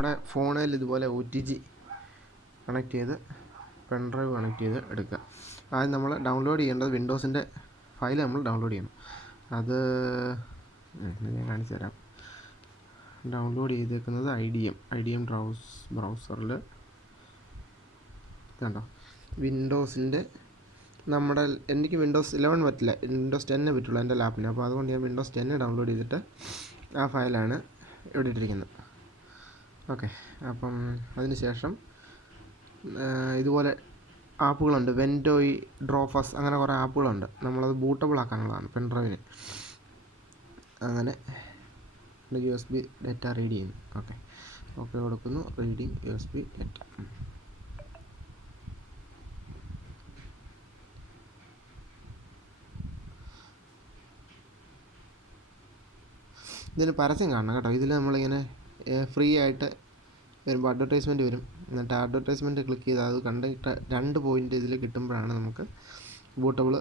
നമ്മുടെ ഫോണിൽ ഇതുപോലെ OTG കണക്ട് ചെയ്ത് പെൻഡ്രൈവ് കണക്ട് ചെയ്ത് എടുക്കുക. ആദ്യം നമ്മൾ ഡൗൺലോഡ് ചെയ്യേണ്ടത് വിൻഡോസിൻ്റെ ഫയൽ നമ്മൾ ഡൗൺലോഡ് ചെയ്യണം. അത് ഞാൻ കാണിച്ചു തരാം. ഡൗൺലോഡ് ചെയ്തേക്കുന്നത് IDM ബ്രൗസറിൽ കണ്ടോ. വിൻഡോസിൻ്റെ എനിക്ക് വിൻഡോസ് 11 പറ്റില്ല, വിൻഡോസ് 10 പറ്റുള്ളൂ എൻ്റെ ലാപ്പിന്. അപ്പോൾ അതുകൊണ്ട് ഞാൻ വിൻഡോസ് 10 ഡൗൺലോഡ് ചെയ്തിട്ട് ആ ഫയലാണ് ഇവിടെ ഇട്ടിരിക്കുന്നത്. ഓക്കെ, അപ്പം അതിന് ശേഷം ഇതുപോലെ ആപ്പുകളുണ്ട്. വെൻറ്റോയി, ഡ്രോഫസ്, അങ്ങനെ കുറേ ആപ്പുകളുണ്ട്. നമ്മളത് ബൂട്ടബിൾ ആക്കാനുള്ളതാണ് പെൻഡ്രൈവിന്. അങ്ങനെ USB ഡാറ്റ റീഡ് ചെയ്യുന്നു. ഓക്കെ കൊടുക്കുന്നു. Reading USB data. ഇതിന് പരസ്യം കാണണം കേട്ടോ. ഇതിൽ നമ്മളിങ്ങനെ ഫ്രീ ആയിട്ട് വരുമ്പോൾ അഡ്വർടൈസ്മെൻറ്റ് വരും. എന്നിട്ട് അഡ്വർടൈസ്മെൻറ്റ് ക്ലിക്ക് ചെയ്താൽ അത് കണ്ടിട്ട് 2 പോയിൻ്റ് ഇതിൽ കിട്ടുമ്പോഴാണ് നമുക്ക് ബൂട്ടബിൾ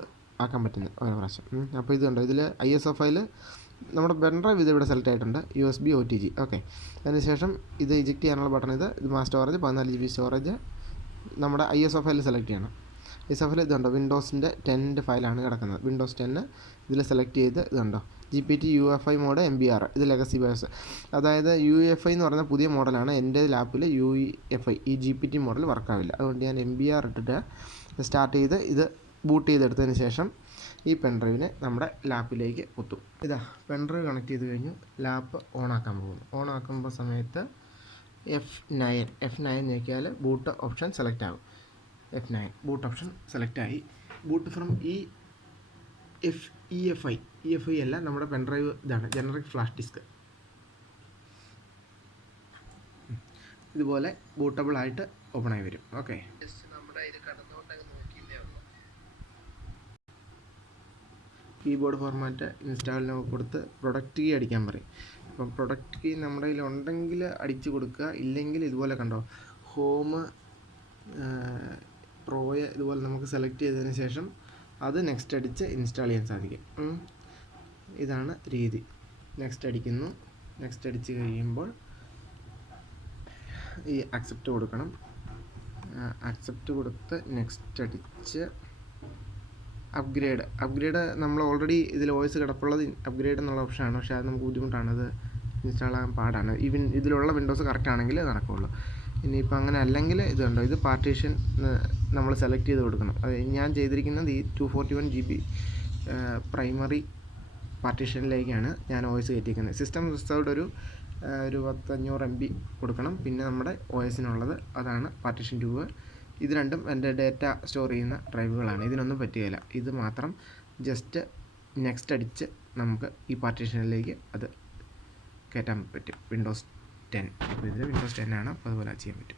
ആക്കാൻ പറ്റുന്നത് ഓരോ പ്രാവശ്യം. അപ്പോൾ ഇത് കണ്ടോ, ഇതിൽ ISO നമ്മുടെ പെൻഡ്രൈവ് ഇതിവിടെ സെലക്ട് ആയിട്ടുണ്ട്. USB OTG. ഓക്കെ, അതിനുശേഷം ഇത് ഇജക്റ്റ് ചെയ്യാനുള്ള ബട്ടൺ ഇത് സ്റ്റോറേജ് 14 GB സ്റ്റോറേജ്. നമ്മുടെ ISO സെലക്ട് ചെയ്യണം. ISO ഇതുണ്ടോ, വിൻഡോസിൻ്റെ 10 ഫയലാണ് കിടക്കുന്നത്. വിൻഡോസ് 10 ഇതിൽ സെലക്ട് ചെയ്ത് ഇതുണ്ടോ GPT UEFI മോഡ് MBR. ഇത് ലെഗസി ബയോസ്, അതായത് UEFI എന്ന് പറയുന്ന പുതിയ മോഡലാണ്. എൻ്റെ ലാപ്പിൽ UEFI ഈ GPT മോഡൽ വർക്കാവില്ല. അതുകൊണ്ട് ഞാൻ MBR ഇട്ടിട്ട് സ്റ്റാർട്ട് ചെയ്ത് ഇത് ബൂട്ട് ചെയ്തെടുത്തതിന് ശേഷം ഈ പെൻഡ്രൈവിനെ നമ്മുടെ ലാപ്പിലേക്ക് കുത്തും. ഇതാ പെൻഡ്രൈവ് കണക്ട് ചെയ്ത് കഴിഞ്ഞു. ലാപ്പ് ഓണാക്കാൻ പോകുന്നു. ഓണാക്കുമ്പോൾ സമയത്ത് F9 ഞെക്കിയാൽ ബൂട്ട് ഓപ്ഷൻ സെലക്ട് ആകും. F9 ബൂട്ട് ഓപ്ഷൻ സെലക്ട് ആയി. ബൂട്ട് ഫ്രം EFI അല്ല, നമ്മുടെ പെൻഡ്രൈവ് ഇതാണ്, ജനറിക് ഫ്ലാഷ് ഡിസ്ക്. ഇതുപോലെ ബൂട്ടബിൾ ആയിട്ട് ഓപ്പൺ ആയി വരും. ഓക്കെ, നമ്മുടെ ഇത് കടന്നുകൊണ്ടങ്ങ് നോക്കിയില്ലേ ഉള്ളൂ. കീബോർഡ് ഫോർമാറ്റ് ഇൻസ്റ്റാളിനൊക്കെ കൊടുത്ത് പ്രൊഡക്റ്റ് കീ അടിക്കാൻ പറയും. അപ്പം പ്രൊഡക്റ്റ് കീ നമ്മുടെ കയ്യിൽ ഉണ്ടെങ്കിൽ അടിച്ച് കൊടുക്കുക. ഇല്ലെങ്കിൽ ഇതുപോലെ കണ്ടോ, ഹോം പ്രോയെ ഇതുപോലെ നമുക്ക് സെലക്ട് ചെയ്തതിന് ശേഷം അത് നെക്സ്റ്റ് അടിച്ച് ഇൻസ്റ്റാൾ ചെയ്യാൻ സാധിക്കും. ഇതാണ് രീതി. നെക്സ്റ്റ് അടിക്കുന്നു. നെക്സ്റ്റ് അടിച്ച് കഴിയുമ്പോൾ ഈ അക്സെപ്റ്റ് കൊടുക്കണം. അക്സെപ്റ്റ് കൊടുത്ത് നെക്സ്റ്റ് അടിച്ച് അപ്ഗ്രേഡ് നമ്മൾ ഓൾറെഡി ഇതിൽ വോയിസ് കിടപ്പുള്ളത് അപ്ഗ്രേഡ് എന്നുള്ള ഓപ്ഷനാണ്. പക്ഷേ അത് നമുക്ക് ബുദ്ധിമുട്ടാണ്, അത് ഇൻസ്റ്റാൾ ആകാൻ പാടാണ്. ഇതിലുള്ള വിൻഡോസ് കറക്റ്റ് ആണെങ്കിൽ നടക്കുകയുള്ളൂ. ഇനിയിപ്പോൾ അങ്ങനെ അല്ലെങ്കിൽ ഇത് കണ്ടോ, ഇത് പാർട്ടീഷൻ നമ്മൾ സെലക്ട് ചെയ്ത് കൊടുക്കണം. അത് ഞാൻ ചെയ്തിരിക്കുന്നത് ഈ 241 GB പ്രൈമറി പാർട്ടീഷനിലേക്കാണ് ഞാൻ വോയിസ് കയറ്റിയിരിക്കുന്നത്. സിസ്റ്റം റിസർവ്ഡ് ഒരു 500 MB കൊടുക്കണം. പിന്നെ നമ്മുടെ OSനുള്ളത് അതാണ് പാർട്ടീഷൻ 2. ഇത് രണ്ടും എൻ്റെ ഡാറ്റ സ്റ്റോർ ചെയ്യുന്ന ഡ്രൈവുകളാണ്. ഇതിനൊന്നും പറ്റുകയില്ല. ഇത് മാത്രം ജസ്റ്റ് നെക്സ്റ്റ് അടിച്ച് നമുക്ക് ഈ പാർട്ടീഷനിലേക്ക് അത് കയറ്റാൻ പറ്റും. വിൻഡോസ് 10. അപ്പോൾ ഇതിൽ വിൻഡോസ് 10 ആണ്. അപ്പോൾ അതുപോലെ ചെയ്യാൻ പറ്റും.